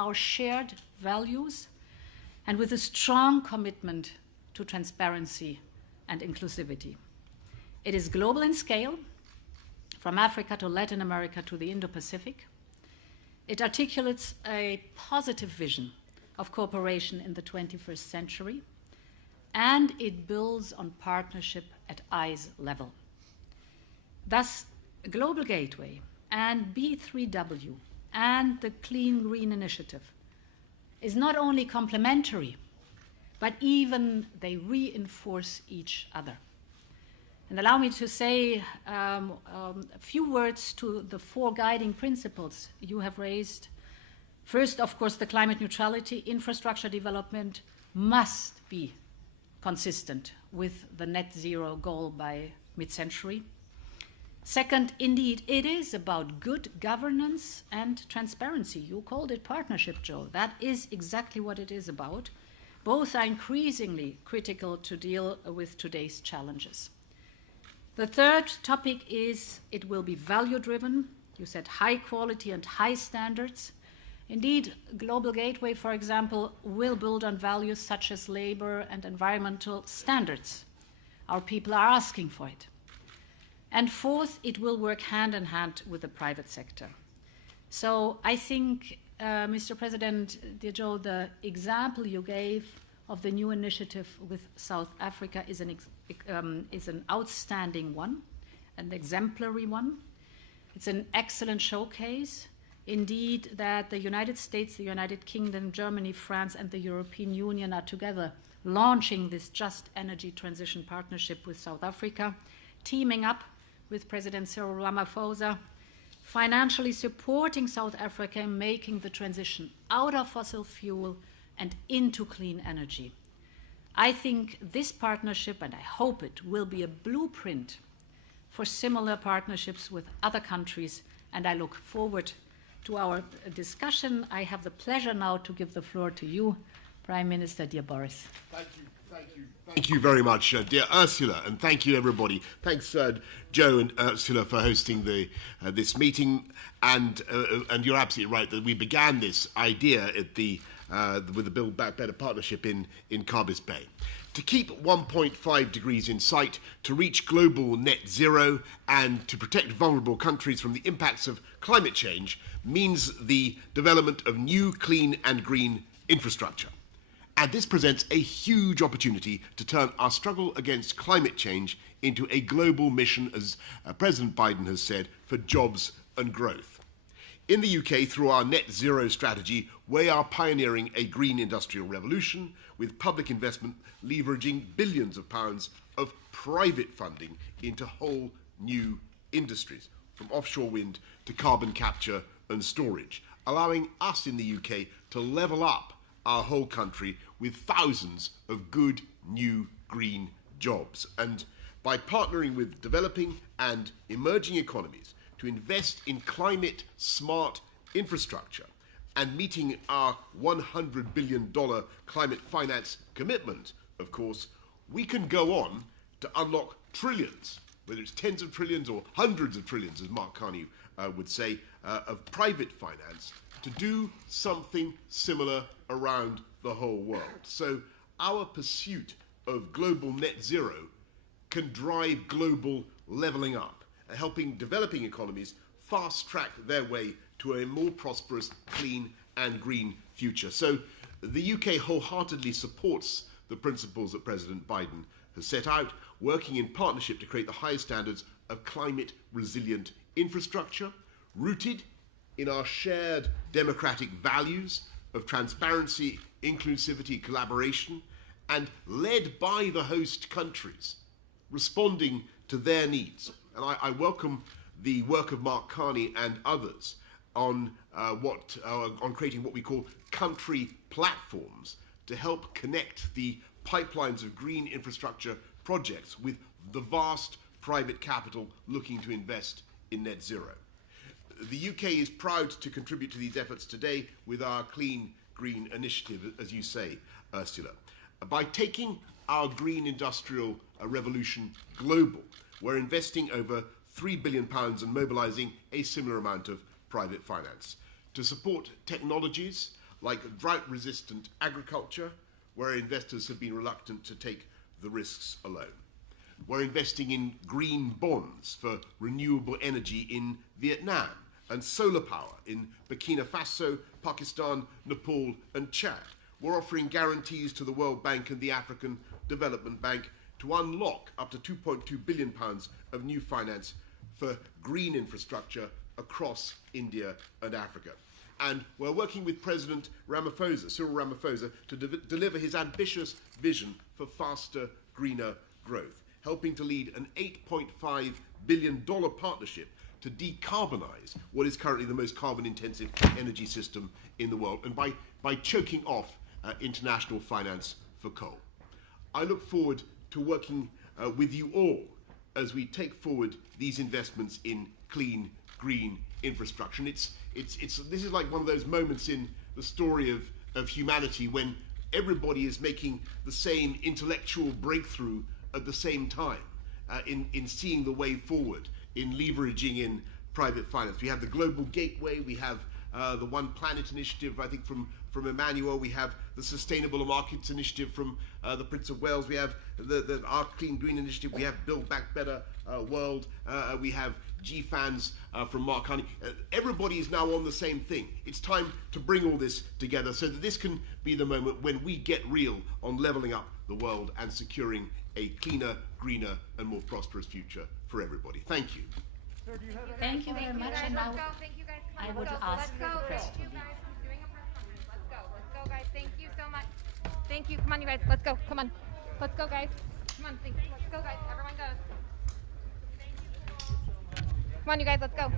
our shared values and with a strong commitment to transparency and inclusivity. It is global in scale, from Africa to Latin America to the Indo-Pacific. It articulates a positive vision of cooperation in the 21st century, and it builds on partnership at eyes level. Thus, Global Gateway and B3W and the Clean Green Initiative is not only complementary, but even they reinforce each other. And allow me to say a few words to the four guiding principles you have raised. First, of course, the climate neutrality. Infrastructure development must be consistent with the net zero goal by mid-century. Second, indeed, it is about good governance and transparency. You called it partnership, Joe. That is exactly what it is about. Both are increasingly critical to deal with today's challenges. The third topic is it will be value-driven. You said high quality and high standards. Indeed, Global Gateway, for example, will build on values such as labor and environmental standards. Our people are asking for it. And fourth, it will work hand in hand with the private sector. So I think, Mr. President, dear Joe, the example you gave of the new initiative with South Africa is an outstanding one, an exemplary one. It's an excellent showcase, indeed, that the United States, the United Kingdom, Germany, France, and the European Union are together launching this Just Energy Transition Partnership with South Africa, teaming up with President Cyril Ramaphosa, financially supporting South Africa in making the transition out of fossil fuel and into clean energy. I think this partnership, and I hope it, will be a blueprint for similar partnerships with other countries, and I look forward to our discussion. I have the pleasure now to give the floor to you, Prime Minister, dear Boris. Thank you very much, dear Ursula, and thank you, everybody. Thanks, Joe and Ursula, for hosting this meeting. And you're absolutely right that we began this idea at with the Build Back Better partnership in Carbis Bay. To keep 1.5 degrees in sight, to reach global net zero, and to protect vulnerable countries from the impacts of climate change means the development of new clean and green infrastructure. And this presents a huge opportunity to turn our struggle against climate change into a global mission, as President Biden has said, for jobs and growth. In the UK, through our net zero strategy, we are pioneering a green industrial revolution with public investment leveraging billions of pounds of private funding into whole new industries, from offshore wind to carbon capture and storage, allowing us in the UK to level up our whole country with thousands of good new green jobs. And by partnering with developing and emerging economies to invest in climate smart infrastructure and meeting our $100 billion climate finance commitment, of course, we can go on to unlock trillions, whether it's tens of trillions or hundreds of trillions, as Mark Carney would say, of private finance to do something similar around the whole world. So our pursuit of global net zero can drive global levelling up, helping developing economies fast-track their way to a more prosperous, clean and green future. So the UK wholeheartedly supports the principles that President Biden has set out, working in partnership to create the highest standards of climate-resilient infrastructure, rooted in our shared democratic values of transparency, inclusivity, collaboration, and led by the host countries, responding to their needs. And I welcome the work of Mark Carney and others on creating what we call country platforms to help connect the pipelines of green infrastructure projects with the vast private capital looking to invest in net zero. The UK is proud to contribute to these efforts today with our Clean Green Initiative, as you say, Ursula. By taking our green industrial revolution global, we're investing over £3 billion and mobilising a similar amount of private finance to support technologies like drought-resistant agriculture, where investors have been reluctant to take the risks alone. We're investing in green bonds for renewable energy in Vietnam and solar power in Burkina Faso, Pakistan, Nepal and Chad. We're offering guarantees to the World Bank and the African Development Bank to unlock up to £2.2 billion of new finance for green infrastructure across India and Africa. And we're working with President Ramaphosa, Cyril Ramaphosa, to deliver his ambitious vision for faster, greener growth, helping to lead an $8.5 billion partnership to decarbonize what is currently the most carbon-intensive energy system in the world, and by choking off international finance for coal. I look forward to working with you all as we take forward these investments in clean, green infrastructure. And this is like one of those moments in the story of humanity when everybody is making the same intellectual breakthrough at the same time in seeing the way forward, in leveraging in private finance. We have the Global Gateway, we have the One Planet Initiative, I think from Emmanuel, we have the Sustainable Markets Initiative from the Prince of Wales, we have our Clean Green Initiative, we have Build Back Better World, we have GFANS from Mark Carney. Everybody is now on the same thing. It's time to bring all this together so that this can be the moment when we get real on levelling up the world and securing a cleaner, greener and more prosperous future for everybody. Thank you. Thank you very much. And now I would ask the press to leave. Let's go, guys. Thank you so much. Thank you. Come on, you guys. Let's go. Come on. Let's go, guys. Come on. Let's go, guys. Everyone goes. Come on, you guys. Let's go.